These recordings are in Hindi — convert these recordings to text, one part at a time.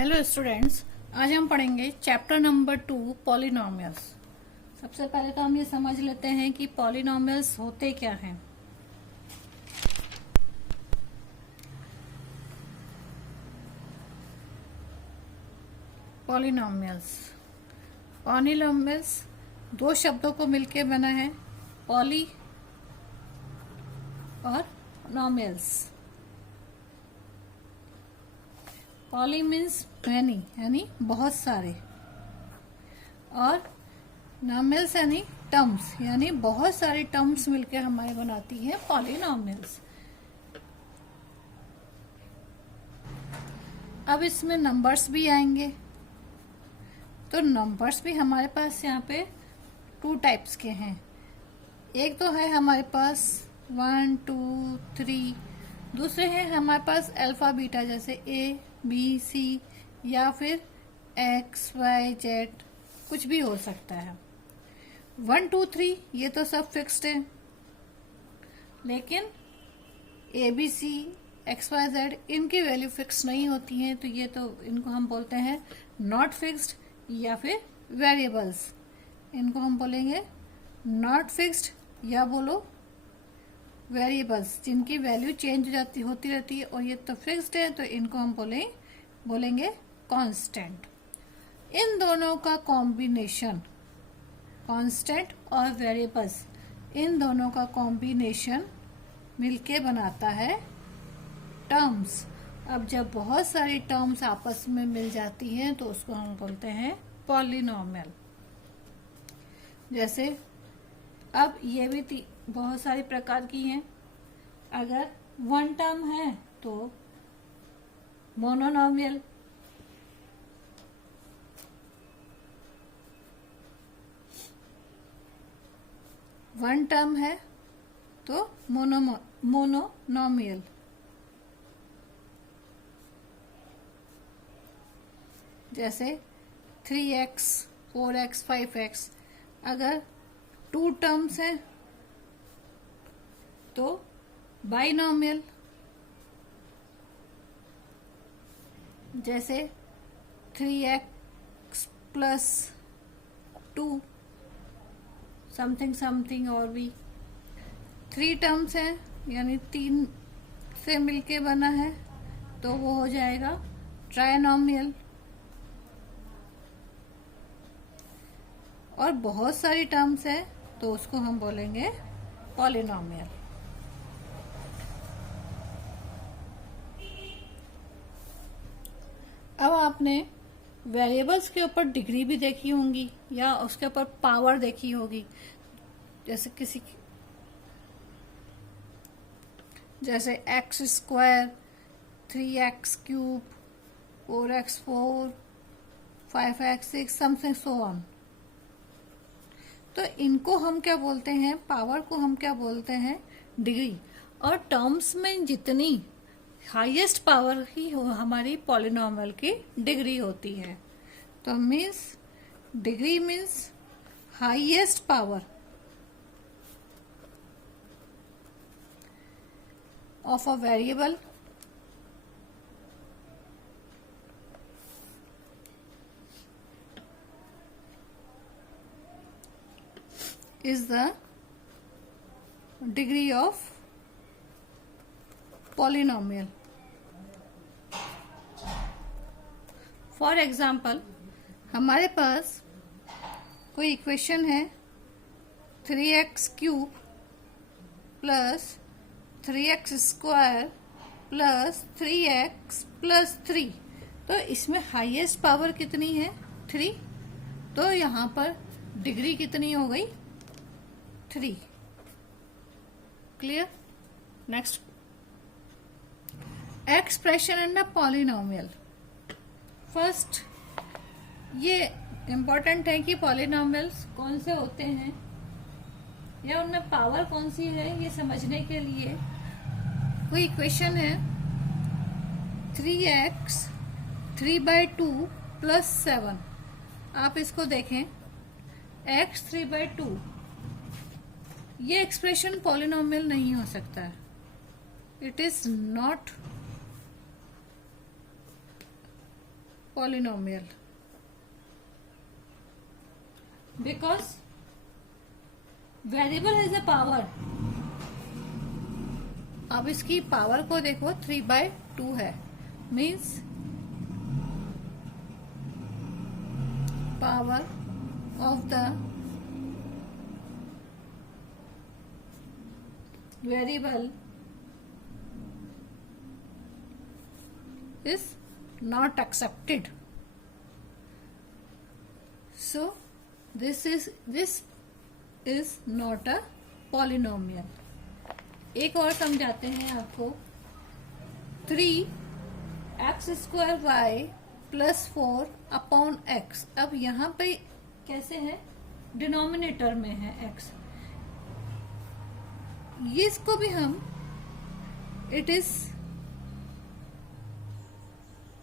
हेलो स्टूडेंट्स, आज हम पढ़ेंगे चैप्टर नंबर 2 पॉलिनॉमियल्स। सबसे पहले तो हम ये समझ लेते हैं कि पॉलिनॉमियल्स होते क्या हैं। पॉलिनॉमियल्स पॉलिनॉमियल्स दो शब्दों को मिलकर बना है, पॉली और नॉमियल्स। पॉली मीन्स मैनी यानी बहुत सारे, और नॉमियल्स यानी टर्म्स यानी बहुत सारी टर्म्स मिलकर हमारे बनाती है पॉलिनॉमियल्स। अब इसमें नंबर्स भी आएंगे, तो नंबर्स भी हमारे पास यहाँ पे 2 टाइप्स के हैं। एक तो है हमारे पास 1, 2, 3, दूसरे हैं हमारे पास अल्फा बीटा जैसे A, B, C या फिर X, Y, Z, कुछ भी हो सकता है। 1, 2, 3 ये तो सब फिक्स्ड है, लेकिन ABC, XY, Z इनकी वैल्यू फिक्स नहीं होती है, तो ये तो इनको हम बोलते हैं नॉट फिक्स्ड या फिर वेरिएबल्स। इनको हम बोलेंगे नॉट फिक्स्ड या बोलो वेरिएबल्स, जिनकी वैल्यू चेंज होती रहती है, और ये तो फिक्स्ड है, तो इनको हम बोलेंगे कांस्टेंट। इन दोनों का कॉम्बिनेशन, कांस्टेंट और वेरिएबल्स, इन दोनों का कॉम्बिनेशन मिलके बनाता है टर्म्स। अब जब बहुत सारी टर्म्स आपस में मिल जाती हैं तो उसको हम बोलते हैं पॉलिनॉमियल। जैसे अब ये भी बहुत सारी प्रकार की हैं। अगर 1 टर्म है तो मोनोनॉमियल, वन टर्म है तो मोनोनॉमियल। जैसे 3x, 4x, 5x। अगर 2 टर्म्स हैं तो बाइनॉमियल। जैसे 3x प्लस 2 समथिंग समथिंग, और भी 3 टर्म्स हैं यानी 3 से मिलके बना है तो वो हो जाएगा ट्राइनॉमियल। और बहुत सारी टर्म्स है तो उसको हम बोलेंगे पॉलिनॉमियल। अब आपने वेरिएबल्स के ऊपर डिग्री भी देखी होंगी या उसके ऊपर पावर देखी होगी। जैसे x square, 3x cube, 4x4, 5x6 something so on. तो इनको हम क्या बोलते हैं, पावर को हम क्या बोलते हैं, डिग्री। और टर्म्स में जितनी हाईएस्ट पावर ही हो हमारी पॉलिनॉमियल की डिग्री होती है। तो means degree means highest power of a variable is the degree of polynomial. For example, हमारे पास कोई इक्वेशन है 3x cube plus 3x square plus 3x plus 3। तो इसमें हाईएस्ट पावर कितनी है, 3। तो यहाँ पर डिग्री कितनी हो गई, 3। Clear. Next, expression and a polynomial. First ये इंपॉर्टेंट है कि पॉलिनॉमियल्स कौन से होते हैं या उनमें पावर कौन सी है, ये समझने के लिए कोई इक्वेशन है 3x 3/2 प्लस 7। आप इसको देखें, x 3/2, ये एक्सप्रेशन पॉलिनॉमियल नहीं हो सकता है। It is not polynomial because variable has a power. अब इसकी पावर को देखो 3/2 है, means power of the variable is not accepted. So this is not a polynomial. एक और समझाते हैं आपको। 3x² y + 4 upon x। अब यहाँ पे कैसे है, डिनोमिनेटर में है x, ये इसको भी हम it is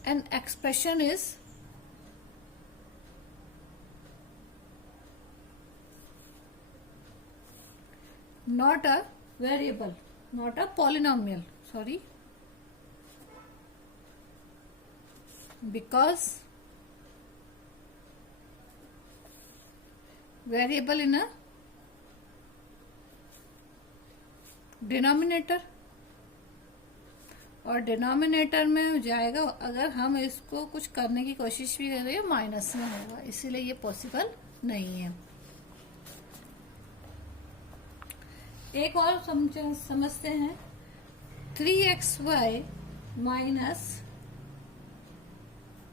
an expression is not a variable, not a polynomial, sorry, because variable in a denominator, और डिनोमिनेटर में हो जाएगा अगर हम इसको कुछ करने की कोशिश भी कर रहे हैं माइनस में होगा, इसीलिए ये पॉसिबल नहीं है। एक और समझते हैं। 3xy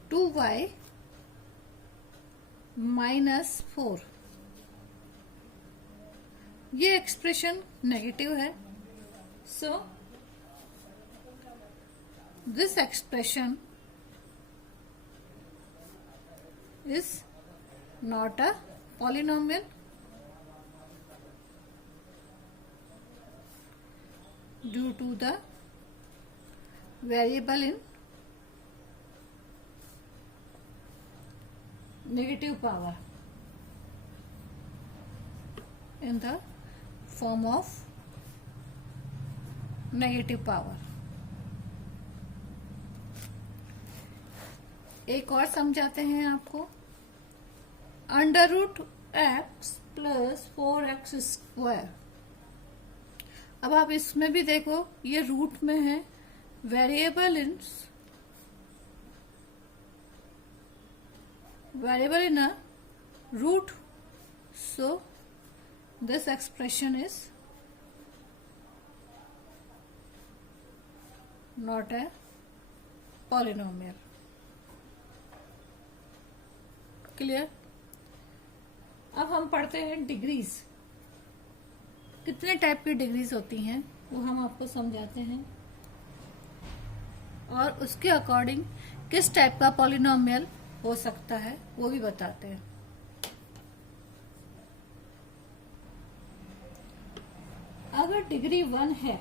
- 2y - 4, ये एक्सप्रेशन नेगेटिव है। सो this expression is not a polynomial due to the variable in negative power in the form of negative power। एक और समझाते हैं आपको। √x + 4x²। अब आप इसमें भी देखो, ये रूट में है, variable in a root, so this expression is not a polynomial. Clear. अब हम पढ़ते हैं डिग्रीज। कितने टाइप की डिग्रीज होती हैं वो हम आपको समझाते हैं, और उसके अकॉर्डिंग किस टाइप का पॉलिनोमियल हो सकता है वो भी बताते हैं। अगर डिग्री 1 है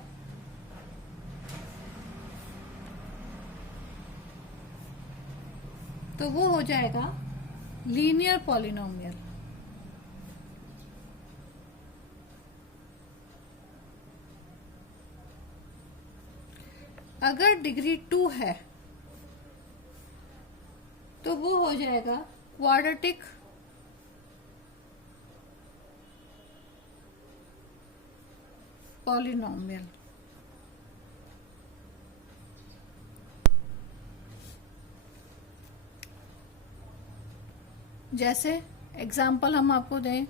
तो वो हो जाएगा लीनियर पॉलिनोमियल। अगर डिग्री 2 है तो वो हो जाएगा क्वाड्रेटिक पॉलिनोमियल। जैसे एग्जाम्पल हम आपको दें,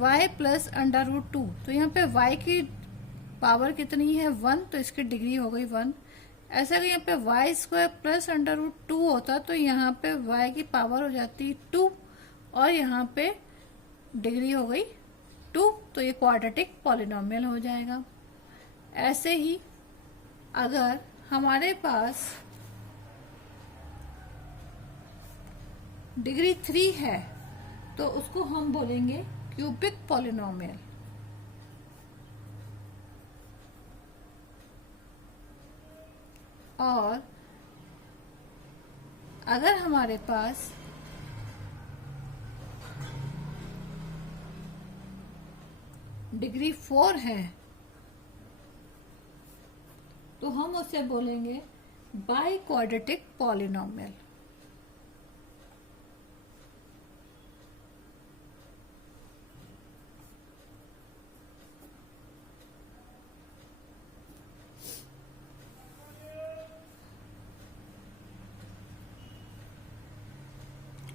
y + √2, तो यहाँ पे y की पावर कितनी है 1, तो इसकी डिग्री हो गई 1। ऐसा कि यहाँ पे y² + √2 होता तो यहाँ पे y की पावर हो जाती 2, और यहाँ पे डिग्री हो गई 2, तो ये क्वाड्रेटिक पॉलिनोमियल हो जाएगा। ऐसे ही अगर हमारे पास डिग्री 3 है तो उसको हम बोलेंगे क्यूबिक पॉलिनोमियल। और अगर हमारे पास डिग्री 4 है तो हम उसे बोलेंगे बाई क्वाड्रेटिक पॉलिनोमियल।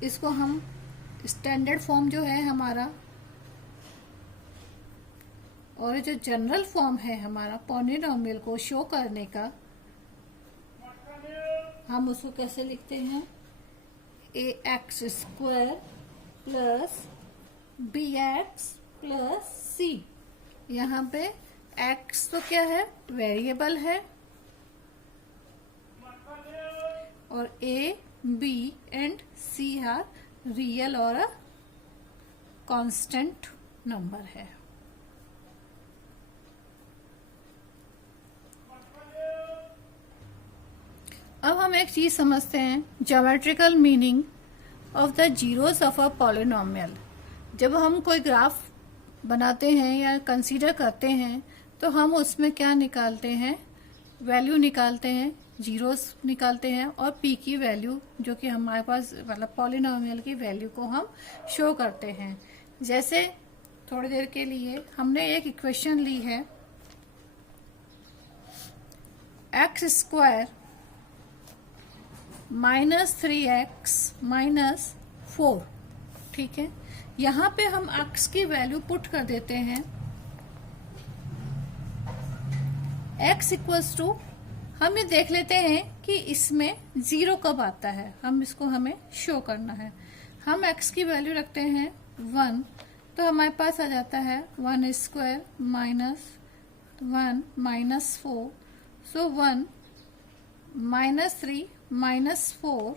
इसको हम स्टैंडर्ड फॉर्म जो है हमारा, और जो जनरल फॉर्म है हमारा पॉलिनोमियल को शो करने का, हम उसको कैसे लिखते हैं? ax square plus bx plus c। यहाँ पे x तो क्या है? वेरिएबल है, और a, b and c are real और अ कांस्टेंट नंबर है। अब हम एक चीज समझते हैं, geometrical meaning of the zeros of a polynomial. जब हम कोई ग्राफ बनाते हैं या कंसीडर करते हैं तो हम उसमें क्या निकालते हैं? वैल्यू निकालते हैं, जीरोस निकालते हैं, और p की वैल्यू जो कि हमारे पास मतलब पॉलिनोमियल की वैल्यू को हम शो करते हैं। जैसे थोड़ी देर के लिए हमने एक इक्वेशन ली है, एक्स स्क्वायर -3x -4, ठीक है। यहाँ पे हम x की वैल्यू पुट कर देते हैं, x इक्वल्स टू, हम ये देख लेते हैं कि इसमें 0 कब आता है, हमें शो करना है। हम x की वैल्यू रखते हैं 1, तो हमारे पास आ जाता है 1 स्क्वायर -1 -4, सो 1 -3 -4,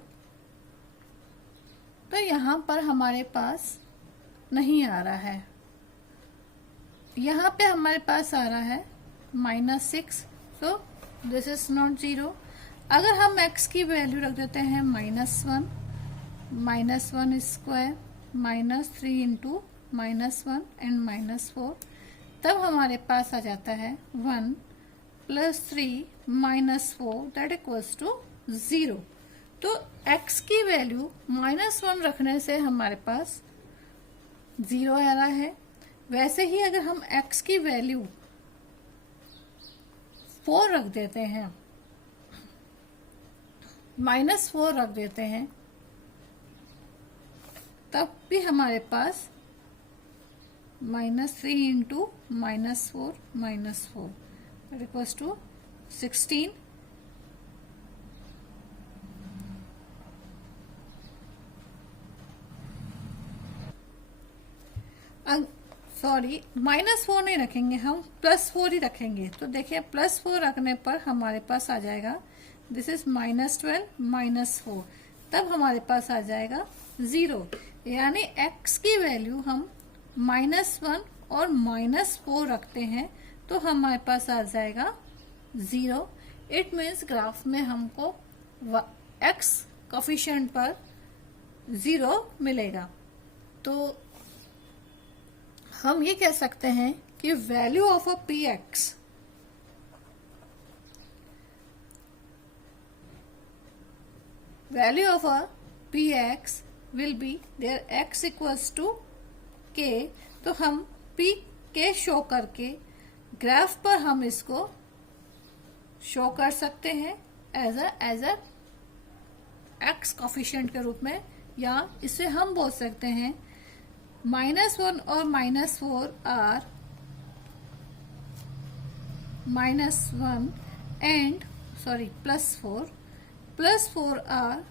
तो यहाँ पर हमारे पास नहीं आ रहा है। यहाँ पे हमारे पास आ रहा है -6, तो दिस इज नॉट 0। अगर हम x की वैल्यू रख देते हैं -1 स्क्वायर -3 इंटू -1 एंड -4, तब हमारे पास आ जाता है 1 + 3 -4 दैट इक्वल्स टू 0। तो x की वैल्यू -1 रखने से हमारे पास 0 आ रहा है। वैसे ही अगर हम x की वैल्यू 4 रख देते हैं, -4 रख देते हैं, तब भी हमारे पास -3 into -4 -4 that equals to 16। Sorry, -4 नहीं रखेंगे, हम +4 ही रखेंगे। तो देखिए +4 रखने पर हमारे पास आ जाएगा, दिस इज -12 -4, तब हमारे पास आ जाएगा 0। यानी x की वैल्यू हम -1 और -4 रखते हैं तो हमारे पास आ जाएगा 0। इट मीन्स ग्राफ में हमको x कोफिशिएंट पर 0 मिलेगा। तो हम ये कह सकते हैं कि value of a px will be there x equals to k। तो हम p के शो करके ग्राफ पर हम इसको शो कर सकते हैं एज अ x कोफिशिएंट के रूप में, या इसे हम बोल सकते हैं -1 और -4 are -1 and +4 are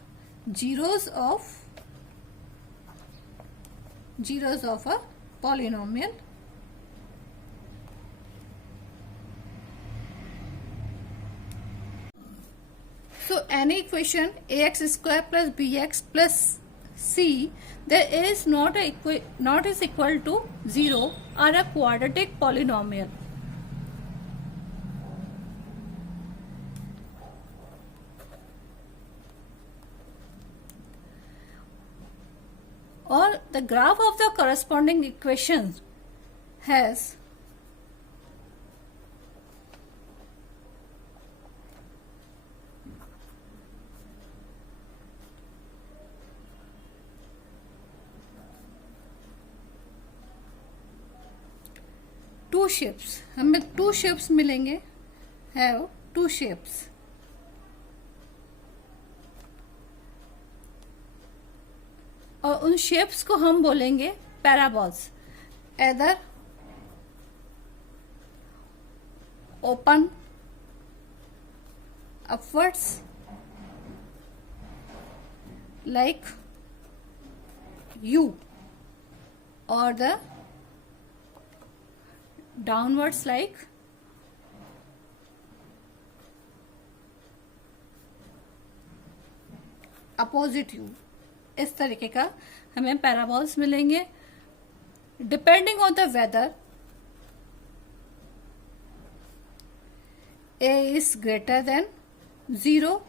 zeros of a polynomial। So any equation ax square plus bx plus c that is not is equal to 0 are a quadratic polynomial। Or the graph of the corresponding equations has two shapes, हमें 2 शेप्स मिलेंगे, हैव 2 शेप्स। और उन शेप्स को हम बोलेंगे parabolas. Either open upwards like U, or the downwards like opposite U। इस तरीके का हमें पैराबॉल्स मिलेंगे। Depending on the whether, A is greater than 0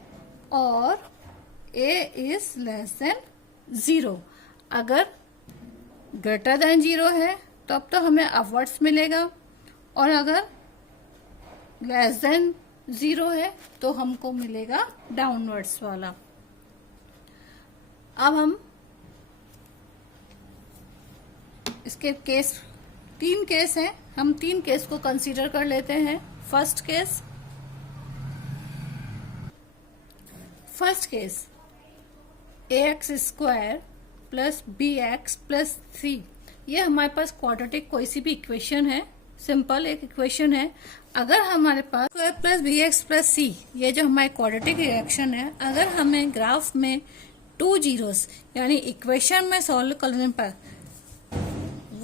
और A is less than 0। अगर ग्रेटर देन 0 है तब तो हमें अपवर्ड्स मिलेगा, और अगर लेस देन 0 है तो हमको मिलेगा डाउनवर्ड्स वाला। अब हम इसके केस, 3 केस हैं, हम 3 केस को कंसीडर कर लेते हैं। First case ax square plus bx plus c, ये हमारे पास क्वाड्रेटिक कोई सी भी इक्वेशन है, सिंपल एक इक्वेशन है। अगर हमारे पास square plus bx plus c, ये जो हमारी क्वाड्रेटिक रिएक्शन है, अगर हमें ग्राफ में 2 जीरोस यानी इक्वेशन में सॉल्व करने पर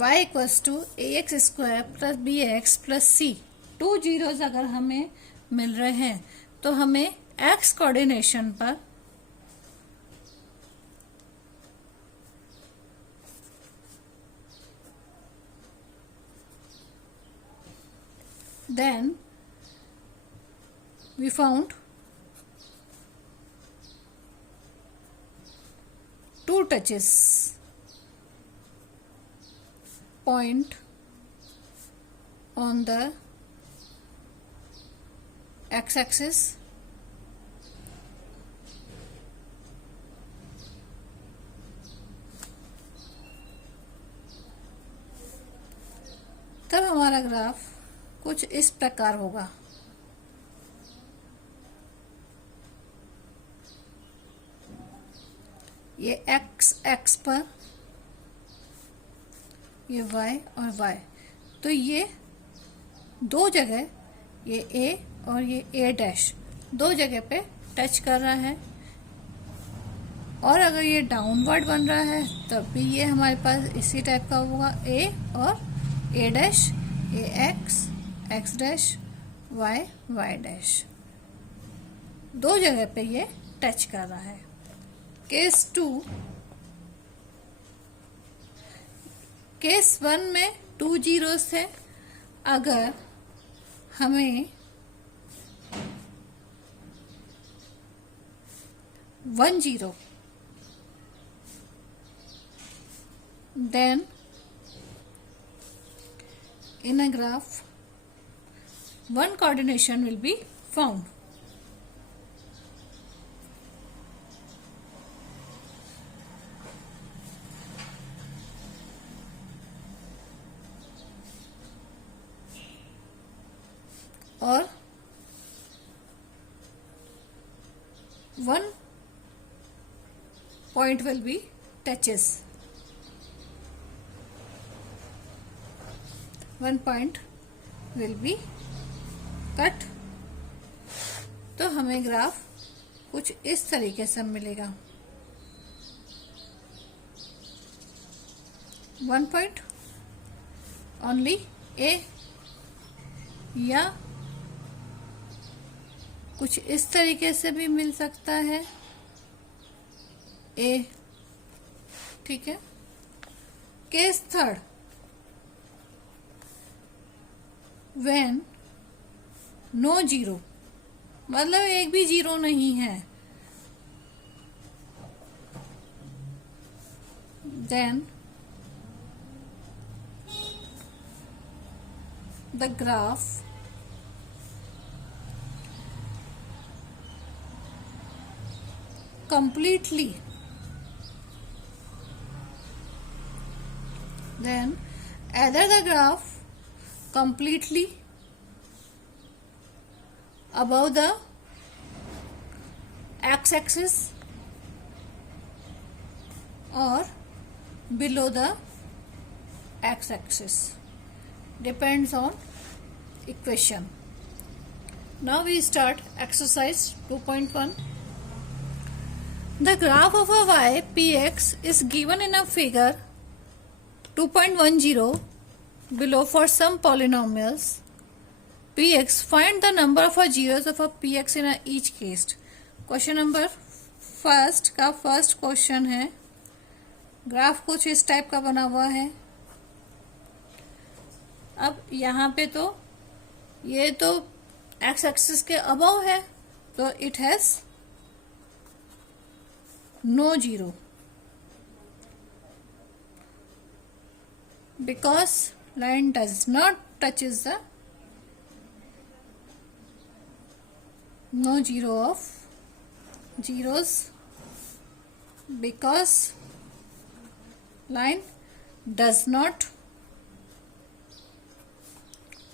y equals to ax square plus bx plus c, 2 zeros अगर हमें मिल रहे हैं तो हमें x कोऑर्डिनेशन पर then we found 2 touches point on the x-axis तब हमारा ग्राफ कुछ इस प्रकार होगा। ये x पर, ये y और y, तो ये 2 जगह, ये a और ये a डैश 2 जगह पे टच कर रहा है। और अगर ये डाउनवर्ड बन रहा है तब भी ये हमारे पास इसी टाइप का होगा, a और a dash, a x dash, y dash, 2 जगह पे ये टच कर रहा है। केस 1 में 2 जीरोस थे। अगर हमें 1 zero, then in a graph 1 coordination will be found। और 1 point will be touches, 1 point will be cut. तो हमें ग्राफ कुछ इस तरीके से मिलेगा। 1 point ओनली A, या कुछ इस तरीके से भी मिल सकता है A, ठीक है। केस 3, when नो जीरो, मतलब एक भी जीरो नहीं है, then the graph completely, then either the graph completely above the x-axis or below the x-axis. Depends on equation. Now we start exercise 2.1. The graph of a y px is given in a figure 2.10 below for some polynomials px. Find the number of zeros of a px in each case. Question number first question है. ग्राफ कुछ इस टाइप का बना हुआ है. अब यहाँ पे तो ये तो एक्स एक्सिस के अबव है, तो it has no zero because line does not touches the no zero of zeros because line does not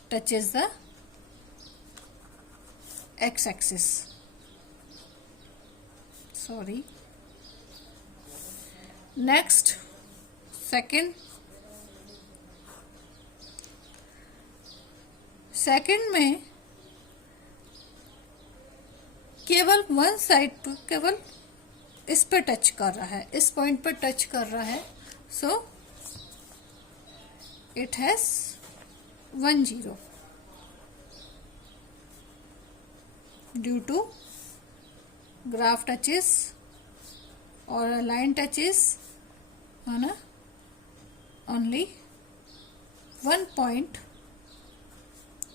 touches the x-axis. Sorry. Next, second में केवल वन साइड पर, केवल इस पे टच कर रहा है, इस पॉइंट पर टच कर रहा है. So it has 1 0 due to graph touches और line touches on only one point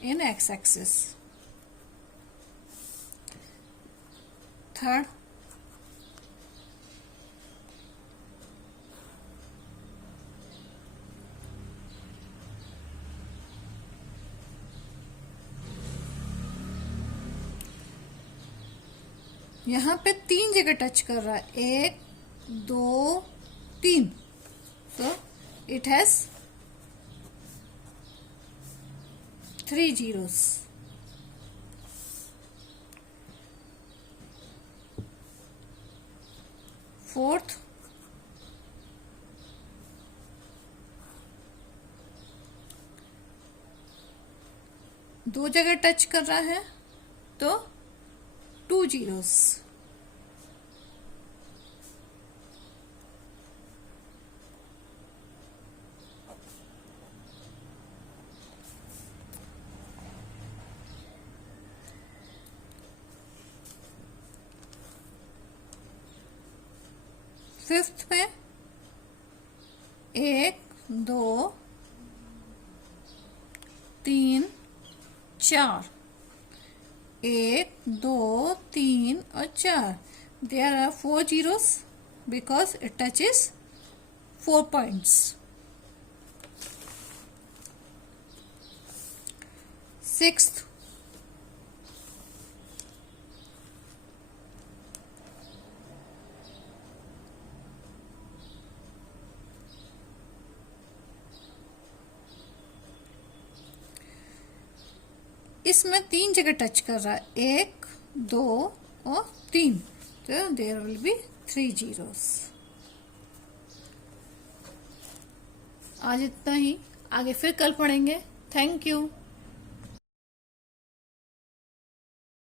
in x-axis. Third, यहाँ पे 3 जगह टच कर रहा है, 1 2 3. So it has 3 zeros. Fourth, दो जगह टच कर रहा है तो 2 zeros. फिफ्थ में 1 2 3 4, 1 2 3 और 4. There are 4 zeros because it touches 4 points. Sixth, इसमें 3 जगह टच कर रहा है, 1 2 और 3. तो देयर विल बी 3 zeros. आज इतना ही, आगे फिर कल पढ़ेंगे. Thank you.